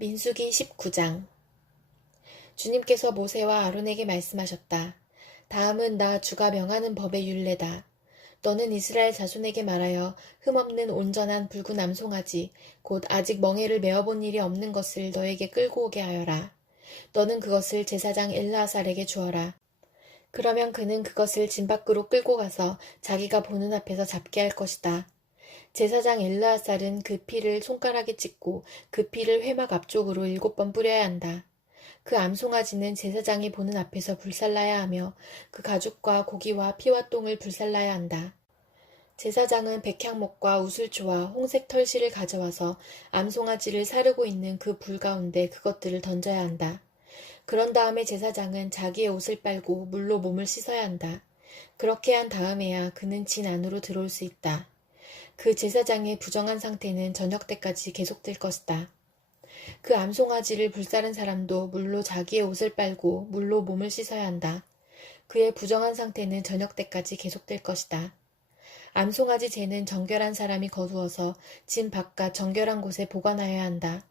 민수기 19장. 주님께서 모세와 아론에게 말씀하셨다. 다음은 나 주가 명하는 법의 율례다. 너는 이스라엘 자손에게 말하여 흠없는 온전한 붉은 암송아지 곧 아직 멍에를 메어본 일이 없는 것을 너에게 끌고 오게 하여라. 너는 그것을 제사장 엘르아살에게 주어라. 그러면 그는 그것을 진 밖으로 끌고 가서 자기가 보는 앞에서 잡게 할 것이다. 제사장 엘르아살은 그 피를 손가락에 찍고 그 피를 회막 앞쪽으로 7번 뿌려야 한다. 그 암송아지는 제사장이 보는 앞에서 불살라야 하며 그 가죽과 고기와 피와 똥을 불살라야 한다. 제사장은 백향목과 우슬초와 홍색 털실을 가져와서 암송아지를 사르고 있는 그 불 가운데 그것들을 던져야 한다. 그런 다음에 제사장은 자기의 옷을 빨고 물로 몸을 씻어야 한다. 그렇게 한 다음에야 그는 진 안으로 들어올 수 있다. 그 제사장의 부정한 상태는 저녁 때까지 계속될 것이다. 그 암송아지를 불사른 사람도 물로 자기의 옷을 빨고 물로 몸을 씻어야 한다. 그의 부정한 상태는 저녁 때까지 계속될 것이다. 암송아지 재는 정결한 사람이 거두어서 진 바깥 정결한 곳에 보관하여야 한다.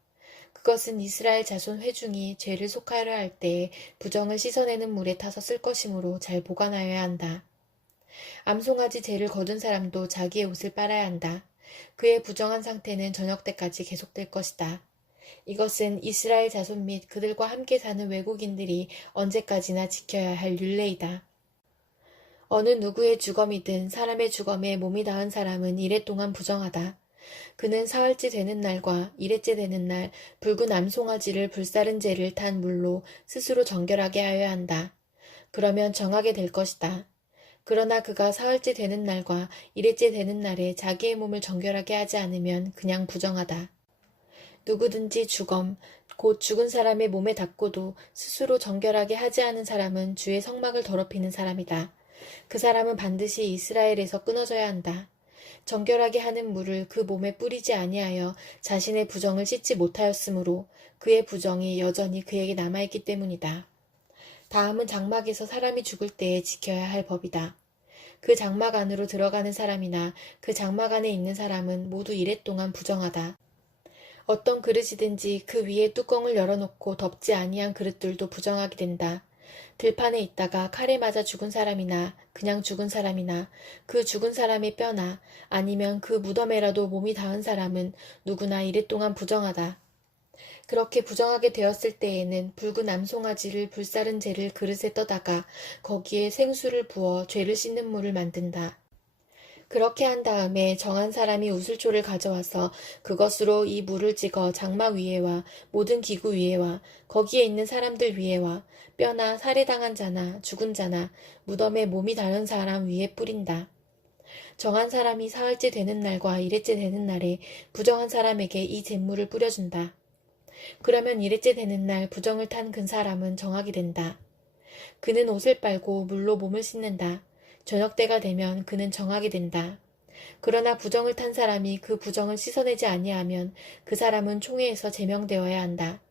그것은 이스라엘 자손 회중이 죄를 속하려 할 때에 부정을 씻어내는 물에 타서 쓸 것이므로 잘 보관하여야 한다. 암송아지 재를 거둔 사람도 자기의 옷을 빨아야 한다. 그의 부정한 상태는 저녁 때까지 계속될 것이다. 이것은 이스라엘 자손 및 그들과 함께 사는 외국인들이 언제까지나 지켜야 할 율례이다. 어느 누구의 주검이든 사람의 주검에 몸이 닿은 사람은 이래 동안 부정하다. 그는 사흘째 되는 날과 이레째 되는 날 붉은 암송아지를 불사른 재를 탄 물로 스스로 정결하게 하여야 한다. 그러면 정하게 될 것이다. 그러나 그가 사흘째 되는 날과 이레째 되는 날에 자기의 몸을 정결하게 하지 않으면 그냥 부정하다. 누구든지 주검, 곧 죽은 사람의 몸에 닿고도 스스로 정결하게 하지 않은 사람은 주의 성막을 더럽히는 사람이다. 그 사람은 반드시 이스라엘에서 끊어져야 한다. 정결하게 하는 물을 그 몸에 뿌리지 아니하여 자신의 부정을 씻지 못하였으므로 그의 부정이 여전히 그에게 남아있기 때문이다. 다음은 장막에서 사람이 죽을 때에 지켜야 할 법이다. 그 장막 안으로 들어가는 사람이나 그 장막 안에 있는 사람은 모두 이랫동안 부정하다. 어떤 그릇이든지 그 위에 뚜껑을 열어놓고 덮지 아니한 그릇들도 부정하게 된다. 들판에 있다가 칼에 맞아 죽은 사람이나 그냥 죽은 사람이나 그 죽은 사람의 뼈나 아니면 그 무덤에라도 몸이 닿은 사람은 누구나 이랫동안 부정하다. 그렇게 부정하게 되었을 때에는 붉은 암송아지를 불사른 재를 그릇에 떠다가 거기에 생수를 부어 죄를 씻는 물을 만든다. 그렇게 한 다음에 정한 사람이 우슬초를 가져와서 그것으로 이 물을 찍어 장막 위에와 모든 기구 위에와 거기에 있는 사람들 위에와 뼈나 살해당한 자나 죽은 자나 무덤에 몸이 닿은 사람 위에 뿌린다. 정한 사람이 사흘째 되는 날과 이레째 되는 날에 부정한 사람에게 이 잿물을 뿌려준다. 그러면 이레째 되는 날 부정을 탄 그 사람은 정하게 된다. 그는 옷을 빨고 물로 몸을 씻는다. 저녁 때가 되면 그는 정하게 된다. 그러나 부정을 탄 사람이 그 부정을 씻어내지 아니하면 그 사람은 총회에서 제명되어야 한다.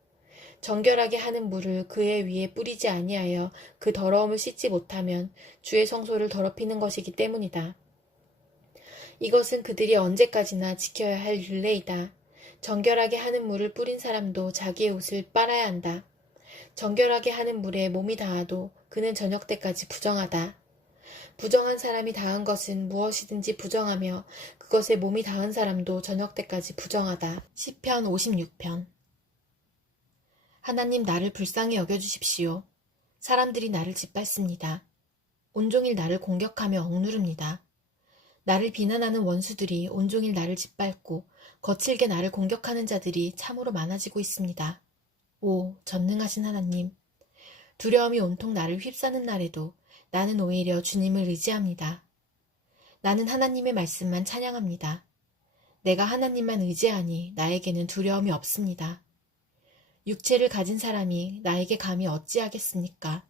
정결하게 하는 물을 그의 위에 뿌리지 아니하여 그 더러움을 씻지 못하면 주의 성소를 더럽히는 것이기 때문이다. 이것은 그들이 언제까지나 지켜야 할 율례이다. 정결하게 하는 물을 뿌린 사람도 자기의 옷을 빨아야 한다. 정결하게 하는 물에 몸이 닿아도 그는 저녁 때까지 부정하다. 부정한 사람이 닿은 것은 무엇이든지 부정하며 그것에 몸이 닿은 사람도 저녁 때까지 부정하다. 시편 56편. 하나님, 나를 불쌍히 여겨주십시오. 사람들이 나를 짓밟습니다. 온종일 나를 공격하며 억누릅니다. 나를 비난하는 원수들이 온종일 나를 짓밟고 거칠게 나를 공격하는 자들이 참으로 많아지고 있습니다. 오, 전능하신 하나님, 두려움이 온통 나를 휩싸는 날에도 나는 오히려 주님을 의지합니다. 나는 하나님의 말씀만 찬양합니다. 내가 하나님만 의지하니 나에게는 두려움이 없습니다. 육체를 가진 사람이 나에게 감히 어찌하겠습니까?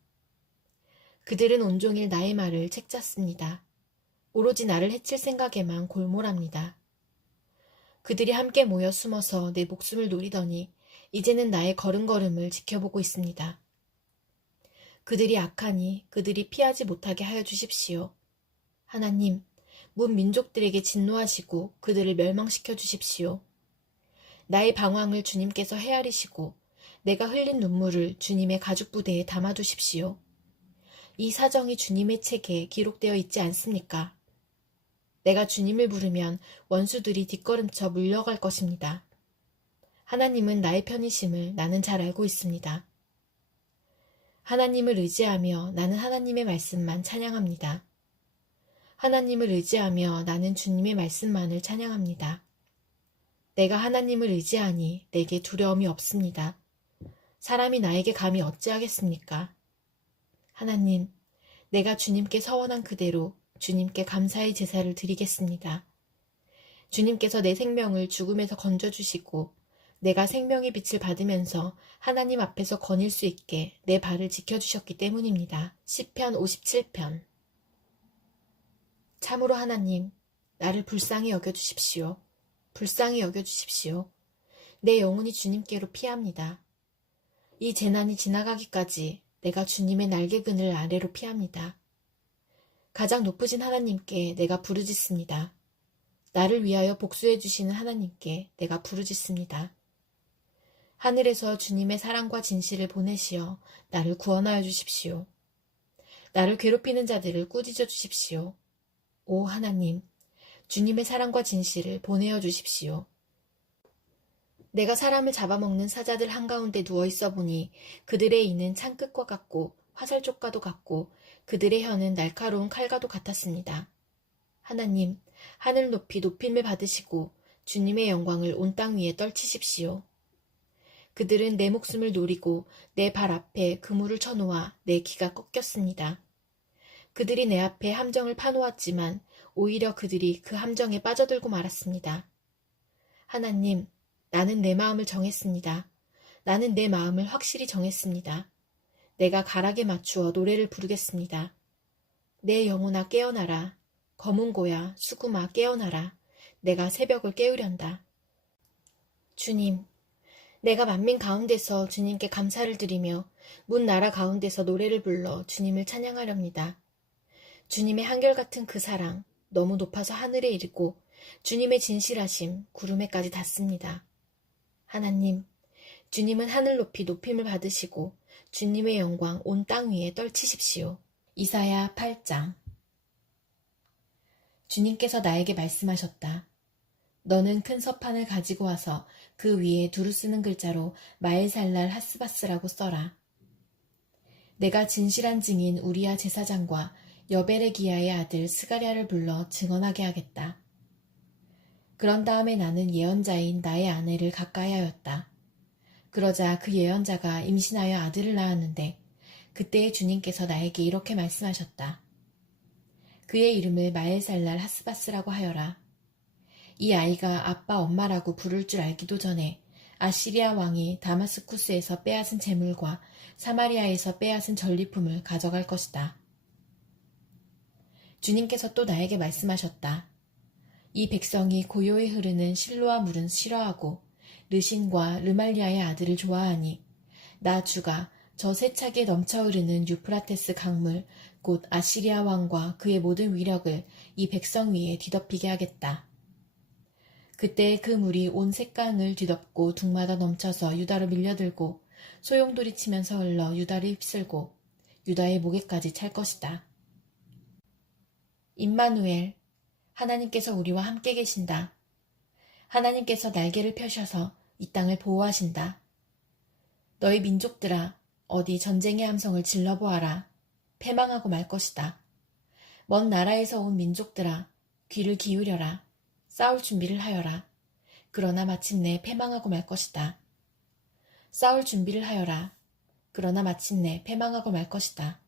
그들은 온종일 나의 말을 책잡습니다. 오로지 나를 해칠 생각에만 골몰합니다. 그들이 함께 모여 숨어서 내 목숨을 노리더니 이제는 나의 걸음걸음을 지켜보고 있습니다. 그들이 악하니 그들이 피하지 못하게 하여 주십시오. 하나님, 문 민족들에게 진노하시고 그들을 멸망시켜 주십시오. 나의 방황을 주님께서 헤아리시고 내가 흘린 눈물을 주님의 가죽부대에 담아두십시오. 이 사정이 주님의 책에 기록되어 있지 않습니까? 내가 주님을 부르면 원수들이 뒷걸음쳐 물려갈 것입니다. 하나님은 나의 편이심을 나는 잘 알고 있습니다. 하나님을 의지하며 나는 하나님의 말씀만 찬양합니다. 하나님을 의지하며 나는 주님의 말씀만을 찬양합니다. 내가 하나님을 의지하니 내게 두려움이 없습니다. 사람이 나에게 감히 어찌하겠습니까? 하나님, 내가 주님께 서원한 그대로 주님께 감사의 제사를 드리겠습니다. 주님께서 내 생명을 죽음에서 건져주시고 내가 생명의 빛을 받으면서 하나님 앞에서 거닐 수 있게 내 발을 지켜주셨기 때문입니다. 시편 57편. 참으로 하나님, 나를 불쌍히 여겨주십시오. 불쌍히 여겨주십시오. 내 영혼이 주님께로 피합니다. 이 재난이 지나가기까지 내가 주님의 날개그늘 아래로 피합니다. 가장 높으신 하나님께 내가 부르짖습니다. 나를 위하여 복수해 주시는 하나님께 내가 부르짖습니다. 하늘에서 주님의 사랑과 진실을 보내시어 나를 구원하여 주십시오. 나를 괴롭히는 자들을 꾸짖어 주십시오. 오 하나님, 주님의 사랑과 진실을 보내어 주십시오. 내가 사람을 잡아먹는 사자들 한가운데 누워있어 보니 그들의 이는 창끝과 같고 화살촉과도 같고 그들의 혀는 날카로운 칼과도 같았습니다. 하나님, 하늘 높이 높임을 받으시고 주님의 영광을 온 땅 위에 떨치십시오. 그들은 내 목숨을 노리고 내 발 앞에 그물을 쳐놓아 내 기가 꺾였습니다. 그들이 내 앞에 함정을 파놓았지만 오히려 그들이 그 함정에 빠져들고 말았습니다. 하나님, 나는 내 마음을 정했습니다. 나는 내 마음을 확실히 정했습니다. 내가 가락에 맞추어 노래를 부르겠습니다. 내 영혼아 깨어나라. 검은 고야 수구마 깨어나라. 내가 새벽을 깨우련다. 주님, 내가 만민 가운데서 주님께 감사를 드리며 문 나라 가운데서 노래를 불러 주님을 찬양하렵니다. 주님의 한결같은 그 사랑 너무 높아서 하늘에 이르고 주님의 진실하심 구름에까지 닿습니다. 하나님, 주님은 하늘 높이 높임을 받으시고 주님의 영광 온 땅 위에 떨치십시오. 이사야 8장. 주님께서 나에게 말씀하셨다. 너는 큰 서판을 가지고 와서 그 위에 두루 쓰는 글자로 마엘살랄 하스바스라고 써라. 내가 진실한 증인 우리야 제사장과 여베레기야의 아들 스가랴를 불러 증언하게 하겠다. 그런 다음에 나는 예언자인 나의 아내를 가까이 하였다. 그러자 그 예언자가 임신하여 아들을 낳았는데 그때의 주님께서 나에게 이렇게 말씀하셨다. 그의 이름을 마엘살랄 하스바스라고 하여라. 이 아이가 아빠 엄마라고 부를 줄 알기도 전에 아시리아 왕이 다마스쿠스에서 빼앗은 재물과 사마리아에서 빼앗은 전리품을 가져갈 것이다. 주님께서 또 나에게 말씀하셨다. 이 백성이 고요히 흐르는 실로아 물은 싫어하고 르신과 르말리아의 아들을 좋아하니 나 주가 저 세차게 넘쳐 흐르는 유프라테스 강물 곧 아시리아 왕과 그의 모든 위력을 이 백성 위에 뒤덮이게 하겠다. 그때 그 물이 온 셋강을 뒤덮고 둥마다 넘쳐서 유다로 밀려들고 소용돌이 치면서 흘러 유다를 휩쓸고 유다의 목에까지 찰 것이다. 임마누엘, 하나님께서 우리와 함께 계신다. 하나님께서 날개를 펴셔서 이 땅을 보호하신다. 너희 민족들아, 어디 전쟁의 함성을 질러보아라. 패망하고 말 것이다. 먼 나라에서 온 민족들아, 귀를 기울여라. 싸울 준비를 하여라. 그러나 마침내 패망하고 말 것이다. 싸울 준비를 하여라. 그러나 마침내 패망하고 말 것이다.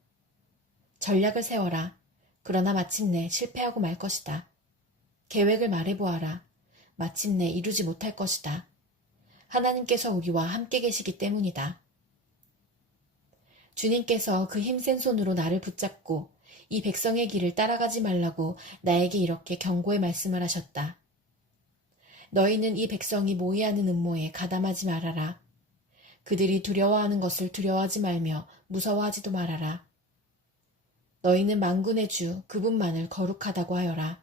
전략을 세워라. 그러나 마침내 실패하고 말 것이다. 계획을 말해보아라. 마침내 이루지 못할 것이다. 하나님께서 우리와 함께 계시기 때문이다. 주님께서 그 힘센 손으로 나를 붙잡고 이 백성의 길을 따라가지 말라고 나에게 이렇게 경고의 말씀을 하셨다. 너희는 이 백성이 모의하는 음모에 가담하지 말아라. 그들이 두려워하는 것을 두려워하지 말며 무서워하지도 말아라. 너희는 만군의 주 그분만을 거룩하다고 하여라.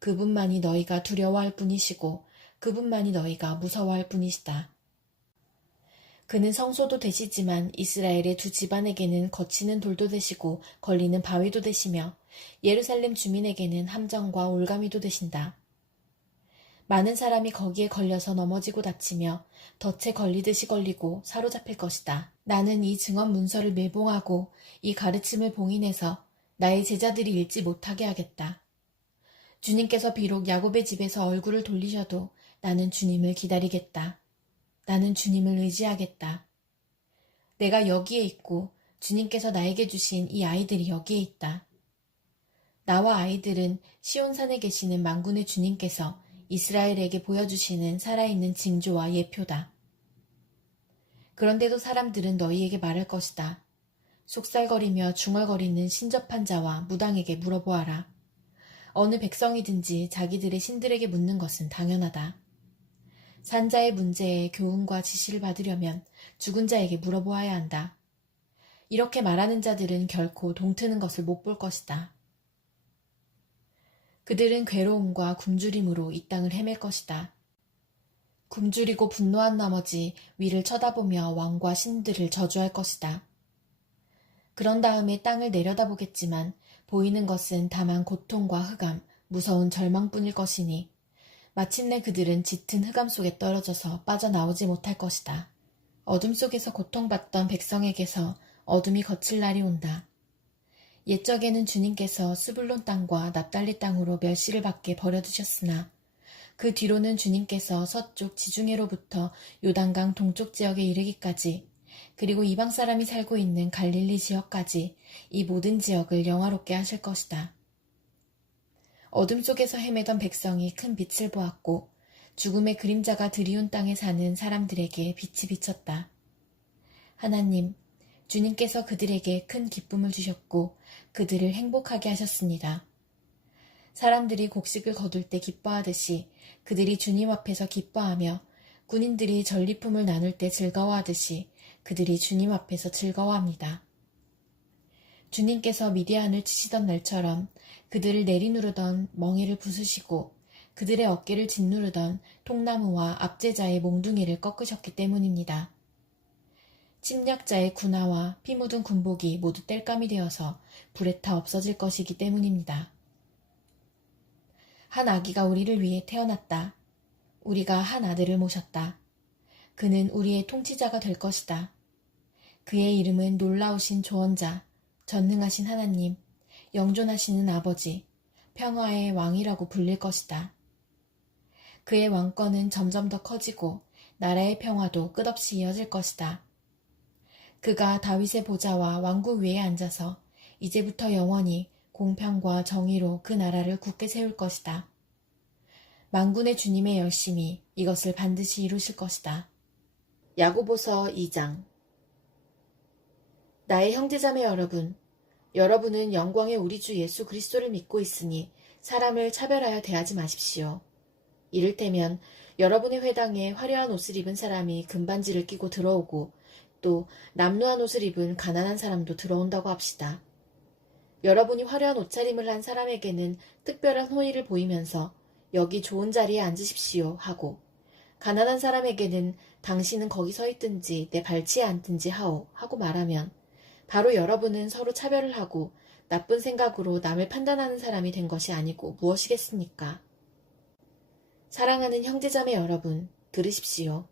그분만이 너희가 두려워할 뿐이시고 그분만이 너희가 무서워할 뿐이시다. 그는 성소도 되시지만 이스라엘의 두 집안에게는 거치는 돌도 되시고 걸리는 바위도 되시며 예루살렘 주민에게는 함정과 올가미도 되신다. 많은 사람이 거기에 걸려서 넘어지고 다치며 덫에 걸리듯이 걸리고 사로잡힐 것이다. 나는 이 증언 문서를 밀봉하고 이 가르침을 봉인해서 나의 제자들이 읽지 못하게 하겠다. 주님께서 비록 야곱의 집에서 얼굴을 돌리셔도 나는 주님을 기다리겠다. 나는 주님을 의지하겠다. 내가 여기에 있고 주님께서 나에게 주신 이 아이들이 여기에 있다. 나와 아이들은 시온산에 계시는 만군의 주님께서 이스라엘에게 보여주시는 살아있는 징조와 예표다. 그런데도 사람들은 너희에게 말할 것이다. 속살거리며 중얼거리는 신접한 자와 무당에게 물어보아라. 어느 백성이든지 자기들의 신들에게 묻는 것은 당연하다. 산자의 문제에 교훈과 지시를 받으려면 죽은 자에게 물어보아야 한다. 이렇게 말하는 자들은 결코 동트는 것을 못 볼 것이다. 그들은 괴로움과 굶주림으로 이 땅을 헤맬 것이다. 굶주리고 분노한 나머지 위를 쳐다보며 왕과 신들을 저주할 것이다. 그런 다음에 땅을 내려다보겠지만 보이는 것은 다만 고통과 흑암, 무서운 절망뿐일 것이니 마침내 그들은 짙은 흑암 속에 떨어져서 빠져나오지 못할 것이다. 어둠 속에서 고통받던 백성에게서 어둠이 거칠 날이 온다. 옛적에는 주님께서 스불론 땅과 납달리 땅으로 멸시를 받게 버려두셨으나 그 뒤로는 주님께서 서쪽 지중해로부터 요단강 동쪽 지역에 이르기까지 그리고 이방 사람이 살고 있는 갈릴리 지역까지 이 모든 지역을 영화롭게 하실 것이다. 어둠 속에서 헤매던 백성이 큰 빛을 보았고 죽음의 그림자가 드리운 땅에 사는 사람들에게 빛이 비쳤다. 하나님, 주님께서 그들에게 큰 기쁨을 주셨고 그들을 행복하게 하셨습니다. 사람들이 곡식을 거둘 때 기뻐하듯이 그들이 주님 앞에서 기뻐하며 군인들이 전리품을 나눌 때 즐거워하듯이 그들이 주님 앞에서 즐거워합니다. 주님께서 미디안을 치시던 날처럼 그들을 내리누르던 멍에를 부수시고 그들의 어깨를 짓누르던 통나무와 압제자의 몽둥이를 꺾으셨기 때문입니다. 침략자의 군화와 피 묻은 군복이 모두 땔감이 되어서 불에 타 없어질 것이기 때문입니다. 한 아기가 우리를 위해 태어났다. 우리가 한 아들을 모셨다. 그는 우리의 통치자가 될 것이다. 그의 이름은 놀라우신 조언자, 전능하신 하나님, 영존하시는 아버지, 평화의 왕이라고 불릴 것이다. 그의 왕권은 점점 더 커지고 나라의 평화도 끝없이 이어질 것이다. 그가 다윗의 보좌와 왕국 위에 앉아서 이제부터 영원히 공평과 정의로 그 나라를 굳게 세울 것이다. 만군의 주님의 열심히 이것을 반드시 이루실 것이다. 야고보서 2장. 나의 형제자매 여러분, 여러분은 영광의 우리 주 예수 그리스도를 믿고 있으니 사람을 차별하여 대하지 마십시오. 이를테면 여러분의 회당에 화려한 옷을 입은 사람이 금반지를 끼고 들어오고 또 남루한 옷을 입은 가난한 사람도 들어온다고 합시다. 여러분이 화려한 옷차림을 한 사람에게는 특별한 호의를 보이면서 여기 좋은 자리에 앉으십시오 하고 가난한 사람에게는 당신은 거기 서 있든지 내 발치에 앉든지 하오 하고 말하면 바로 여러분은 서로 차별을 하고 나쁜 생각으로 남을 판단하는 사람이 된 것이 아니고 무엇이겠습니까? 사랑하는 형제자매 여러분, 들으십시오.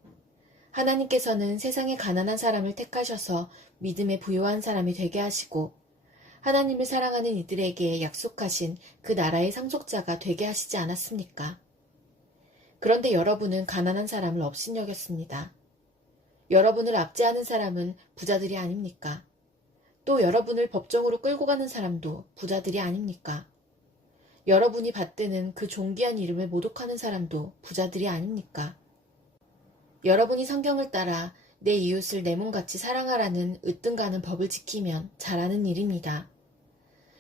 하나님께서는 세상의 가난한 사람을 택하셔서 믿음에 부요한 사람이 되게 하시고 하나님을 사랑하는 이들에게 약속하신 그 나라의 상속자가 되게 하시지 않았습니까? 그런데 여러분은 가난한 사람을 업신여겼습니다. 여러분을 압제하는 사람은 부자들이 아닙니까? 또 여러분을 법정으로 끌고 가는 사람도 부자들이 아닙니까? 여러분이 받드는 그 존귀한 이름을 모독하는 사람도 부자들이 아닙니까? 여러분이 성경을 따라 내 이웃을 내 몸같이 사랑하라는 으뜸가는 법을 지키면 잘하는 일입니다.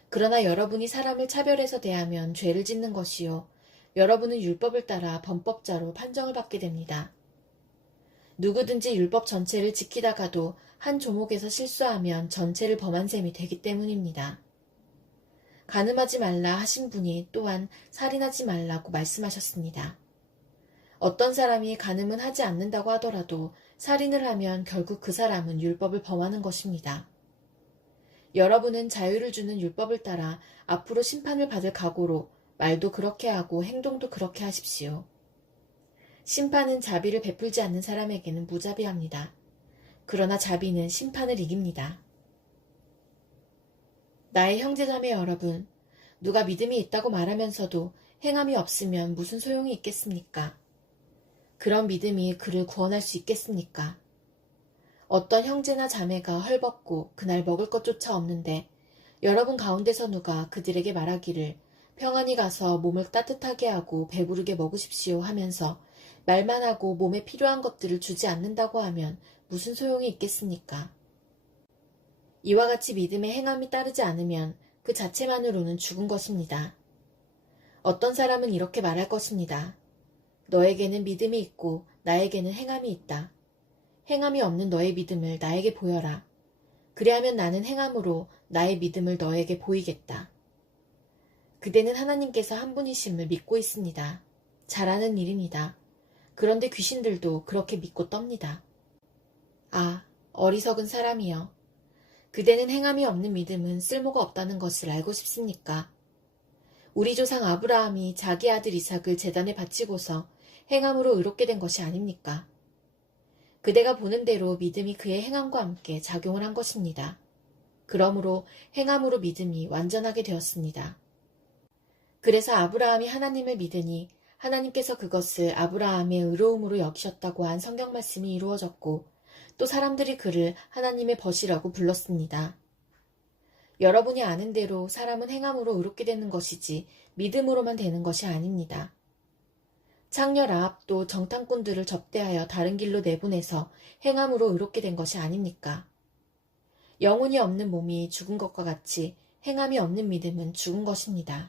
그러나 여러분이 사람을 차별해서 대하면 죄를 짓는 것이요. 여러분은 율법을 따라 범법자로 판정을 받게 됩니다. 누구든지 율법 전체를 지키다가도 한 조목에서 실수하면 전체를 범한 셈이 되기 때문입니다. 간음하지 말라 하신 분이 또한 살인하지 말라고 말씀하셨습니다. 어떤 사람이 간음은 하지 않는다고 하더라도 살인을 하면 결국 그 사람은 율법을 범하는 것입니다. 여러분은 자유를 주는 율법을 따라 앞으로 심판을 받을 각오로 말도 그렇게 하고 행동도 그렇게 하십시오. 심판은 자비를 베풀지 않는 사람에게는 무자비합니다. 그러나 자비는 심판을 이깁니다. 나의 형제자매 여러분, 누가 믿음이 있다고 말하면서도 행함이 없으면 무슨 소용이 있겠습니까? 그런 믿음이 그를 구원할 수 있겠습니까? 어떤 형제나 자매가 헐벗고 그날 먹을 것조차 없는데 여러분 가운데서 누가 그들에게 말하기를 평안히 가서 몸을 따뜻하게 하고 배부르게 먹으십시오 하면서 말만 하고 몸에 필요한 것들을 주지 않는다고 하면 무슨 소용이 있겠습니까? 이와 같이 믿음의 행함이 따르지 않으면 그 자체만으로는 죽은 것입니다. 어떤 사람은 이렇게 말할 것입니다. 너에게는 믿음이 있고 나에게는 행함이 있다. 행함이 없는 너의 믿음을 나에게 보여라. 그리하면 나는 행함으로 나의 믿음을 너에게 보이겠다. 그대는 하나님께서 한 분이심을 믿고 있습니다. 잘하는 일입니다. 그런데 귀신들도 그렇게 믿고 떱니다. 아, 어리석은 사람이여. 그대는 행함이 없는 믿음은 쓸모가 없다는 것을 알고 싶습니까? 우리 조상 아브라함이 자기 아들 이삭을 제단에 바치고서 행함으로 의롭게 된 것이 아닙니까? 그대가 보는 대로 믿음이 그의 행함과 함께 작용을 한 것입니다. 그러므로 행함으로 믿음이 완전하게 되었습니다. 그래서 아브라함이 하나님을 믿으니 하나님께서 그것을 아브라함의 의로움으로 여기셨다고 한 성경 말씀이 이루어졌고 또 사람들이 그를 하나님의 벗이라고 불렀습니다. 여러분이 아는 대로 사람은 행함으로 의롭게 되는 것이지 믿음으로만 되는 것이 아닙니다. 창녀 라합도 정탐꾼들을 접대하여 다른 길로 내보내서 행함으로 의롭게 된 것이 아닙니까? 영혼이 없는 몸이 죽은 것과 같이 행함이 없는 믿음은 죽은 것입니다.